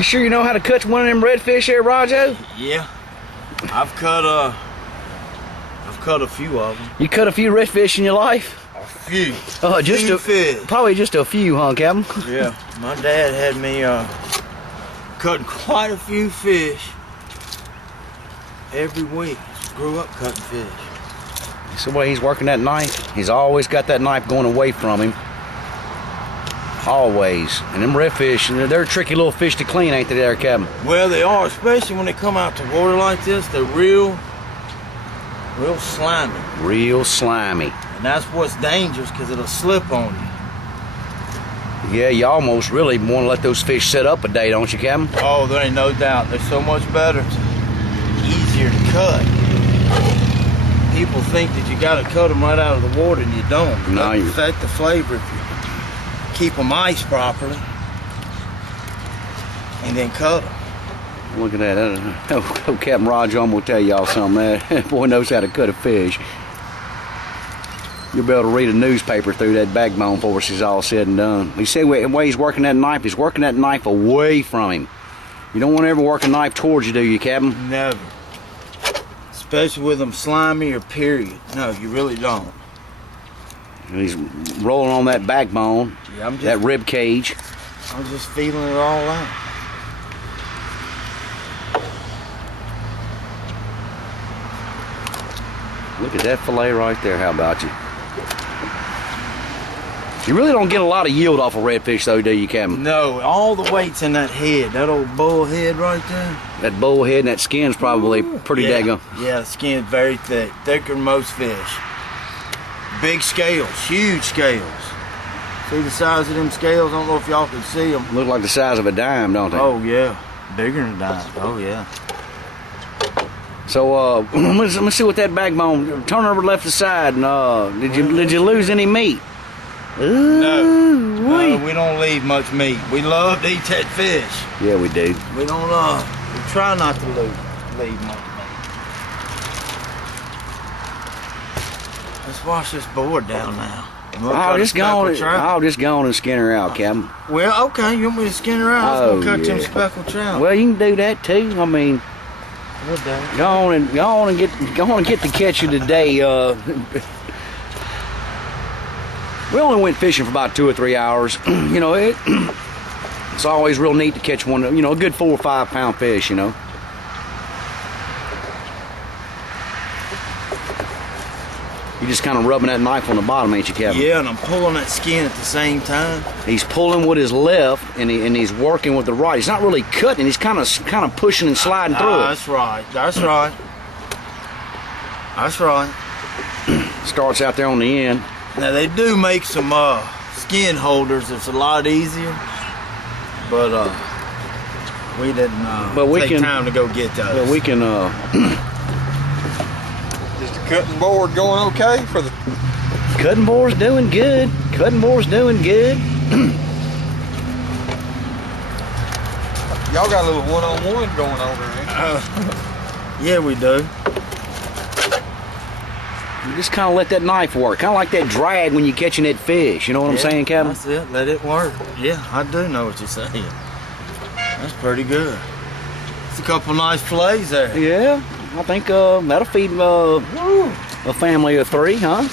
You sure you know how to cut one of them redfish there, Rogo? Yeah. I've cut a few of them. You cut a few redfish in your life? A few. Oh, just few a fish. Probably just a few, huh, Captain? Yeah. My dad had me cutting quite a few fish every week. Grew up cutting fish. That's the way he's working that knife. He's always got that knife going away from him. Always. And them redfish, they're tricky little fish to clean, ain't they there, Captain? Well, they are, especially when they come out to water like this. They're real slimy. Real slimy. And that's what's dangerous, because it'll slip on you. Yeah, you almost really want to let those fish sit up a day, don't you, Captain? Oh, there ain't no doubt. They're so much better. Easier to cut. People think that you got to cut them right out of the water, and you don't. No, you affect the flavor if you keep them iced properly and then cut them. Look at that. Oh, Captain Roger, I'm going to tell y'all something. That boy knows how to cut a fish. You'll be able to read a newspaper through that backbone before it's all said and done. You see the way he's working that knife? He's working that knife away from him. You don't want to ever work a knife towards you, do you, Captain? Never. Especially with them slimy or period. No, you really don't. And he's rolling on that backbone, yeah, that rib cage. I'm just feeling it all out. Look at that fillet right there. How about you? You really don't get a lot of yield off a redfish, though, do you, Captain? No, all the weight's in that head, that old bull head right there. That bull head and that skin's probably pretty daggone. Yeah, the skin's very thick, thicker than most fish. Big scales, huge scales. See the size of them scales? I don't know if y'all can see them. Look like the size of a dime, don't they? Oh yeah, bigger than a dime. Oh yeah. So let's see what that backbone. Turn over left to side. And did you lose any meat? Ooh, no, we don't leave much meat. We love to eat that fish. Yeah, we do. We don't. We try not to leave much meat. Let's wash this board down now. I'll just go on and skin her out, Captain. Well, okay. You want me to skin her out? I was gonna cut them speckled trout. Well, you can do that too. I mean, go on and get the catch of the day. We only went fishing for about 2 or 3 hours. You know, it's always real neat to catch one. You know, a good 4 or 5 pound fish. You know. You're just kind of rubbing that knife on the bottom, ain't you, Captain? Yeah, and I'm pulling that skin at the same time. He's pulling with his left, and he's working with the right. He's not really cutting. He's kind of pushing and sliding through it. That's right. That's right. That's right. Starts out there on the end. Now they do make some skin holders. It's a lot easier, but we didn't take time to go get those. But we can. Is the cutting board going okay for the? Cutting board's doing good. Cutting board's doing good. Y'all got a little one-on-one going on there. Yeah, we do. You just kind of let that knife work. Kind of like that drag when you're catching that fish. You know what I'm saying, Captain? That's it. Let it work. Yeah, I do know what you're saying. That's pretty good. It's a couple nice fillets there. Yeah, I think that'll feed a family of 3, huh?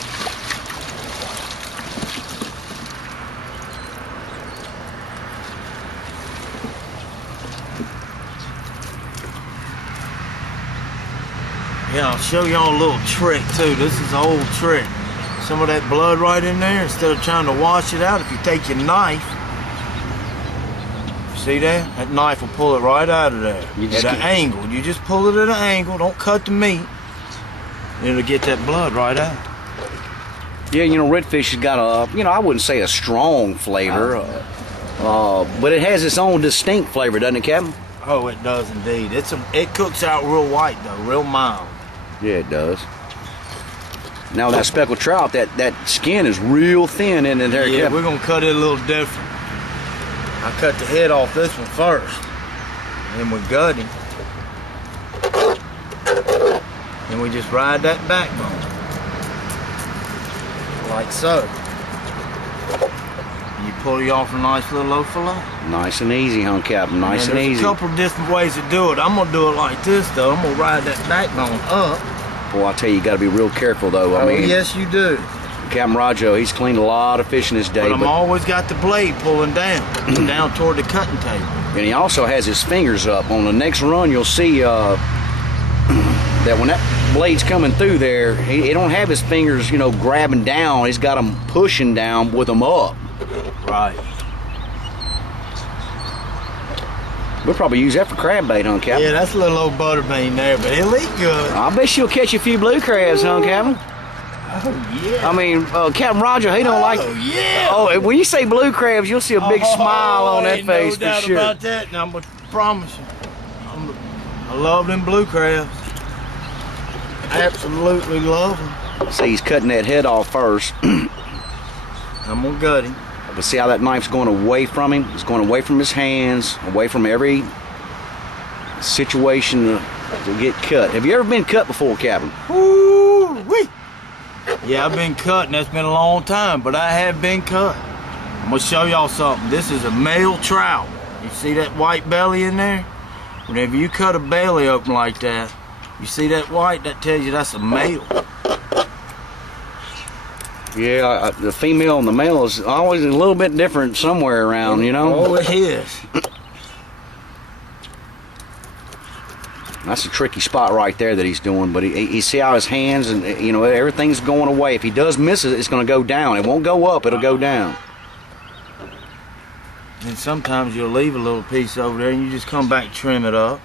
Yeah, I'll show y'all a little trick too. This is an old trick. Some of that blood right in there, instead of trying to wash it out, if you take your knife, see that? That knife will pull it right out of there. At an angle. You just pull it at an angle, don't cut the meat. It'll get that blood right out. Yeah, you know, redfish has got a, you know, I wouldn't say a strong flavor, but it has its own distinct flavor, doesn't it, Captain? Oh, it does indeed. It cooks out real white though, real mild. Yeah, it does. Now that speckled trout, that skin is real thin in there. Yeah, we're gonna cut it a little different. I cut the head off this one first, then we gut him, and we just ride that backbone like so. You pull you off a nice little low fillet. Nice and easy, huh, Captain? Nice and easy. There's a couple different ways to do it. I'm gonna do it like this though. I'm gonna ride that backbone up. Boy, I tell you, you got to be real careful though. I mean, yes, you do. Captain Rogo, he's cleaned a lot of fish in his day. But I'm always got the blade pulling down, down toward the cutting table. And he also has his fingers up. On the next run, you'll see that when that blade's coming through there, he don't have his fingers, you know, grabbing down. He's got them pushing down with them up. Right. We'll probably use that for crab bait, huh, Captain? Yeah, that's a little old butterbean there, but he'll eat good. I bet you'll catch a few blue crabs, huh, Captain? Oh, yeah. I mean, Captain Roger, he don't like... Oh, yeah. Oh, when you say blue crabs, you'll see a big smile on that face no doubt for sure. about that, and I'm gonna promise you. I love them blue crabs. Absolutely love them. See, he's cutting that head off first. I'm gonna gut him. But see how that knife's going away from him? It's going away from his hands, away from every situation to get cut. Have you ever been cut before, Captain? Woo-wee. Yeah, I've been cut, and that's been a long time, but I have been cut. I'm gonna show y'all something. This is a male trout. You see that white belly in there? Whenever you cut a belly open like that, you see that white, that tells you that's a male. Yeah, the female and the male is always a little bit different somewhere around, you know? Oh, it is. That's a tricky spot right there that he's doing, but you see how his hands and, you know, everything's going away. If he does miss it, it's going to go down. It won't go up, it'll go down. And sometimes you'll leave a little piece over there and you just come back and trim it up.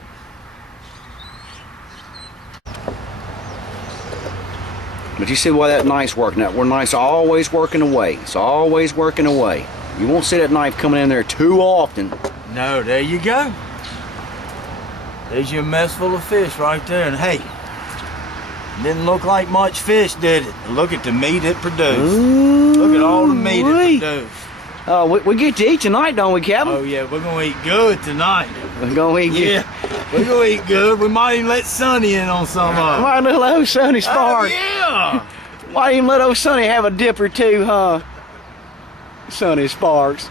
But you see why that knife's working out. We're nice, always working away. It's always working away. You won't see that knife coming in there too often. No, there you go. There's your mess full of fish right there. And hey, didn't look like much fish, did it? Look at the meat it produced. Look at all the meat it produced. We get to eat tonight, don't we, Captain? Oh yeah, we're gonna eat good tonight. We're going to eat Yeah, we're gonna eat good. We might even let Sonny in on some of it. Why little old Sonny Spark? Oh, yeah. Why even let old Sonny have a dip or two, huh? Sonny Sparks.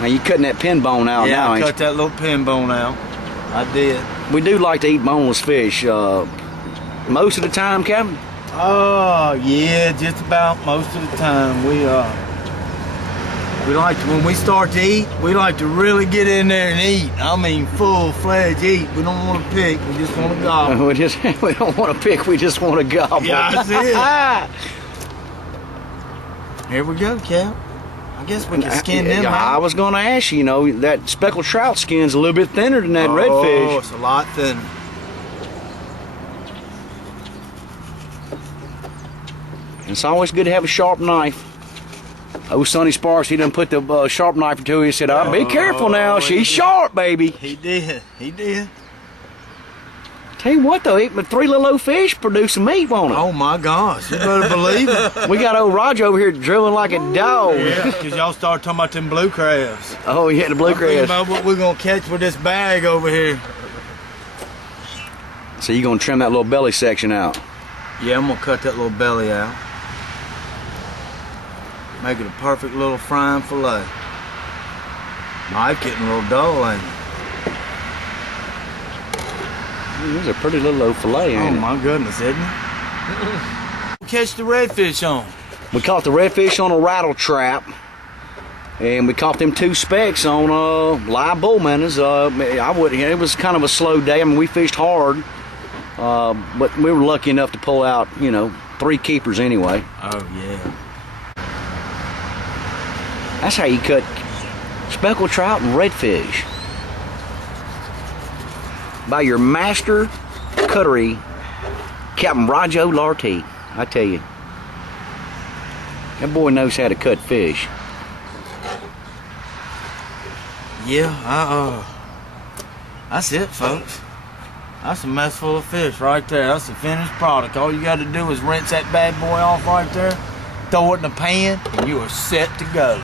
Now you cutting that pin bone out Yeah, now, I ain't cut that little pin bone out. I did. you? We do like to eat boneless fish. Most of the time, Captain? Oh yeah, just about most of the time. We like to, when we start to eat, we like to really get in there and eat. I mean, full-fledged eat. We don't want to pick. We just want to gobble. We don't want to pick. We just want to gobble. Yeah, that's it. Here we go, Cap. I guess we can skin them out. I was going to ask you, you know, that speckled trout skin's a little bit thinner than that redfish. Oh, it's a lot thinner. It's always good to have a sharp knife. Oh, Sonny Sparks, he done put the sharp knife into it. He said, oh, be careful now. She's sharp, baby. He did. He did. Tell you what, though, eating 3 little old fish produce some meat, won't it? Oh, my gosh. You better believe it. We got old Roger over here drilling like a dog. Yeah, because y'all started talking about them blue crabs. Oh, yeah, the blue I'm thinking crabs. about what we're going to catch with this bag over here. So you're going to trim that little belly section out. Yeah, I'm going to cut that little belly out. Make it a perfect little frying fillet. Knife getting a little dull, ain't it? This is a pretty little old fillet, ain't Oh it? my goodness, isn't it? Catch the redfish on. We caught the redfish on a rattle trap. And we caught them 2 specks on live bull minnows. It was kind of a slow day. I mean, we fished hard. But we were lucky enough to pull out, you know, 3 keepers anyway. Oh, yeah. That's how you cut speckled trout and redfish. By your master cuttery, Captain Rogo Lartigue. I tell you, that boy knows how to cut fish. Yeah, that's it, folks. That's a mess full of fish right there. That's the finished product. All you got to do is rinse that bad boy off right there, throw it in a pan, and you are set to go.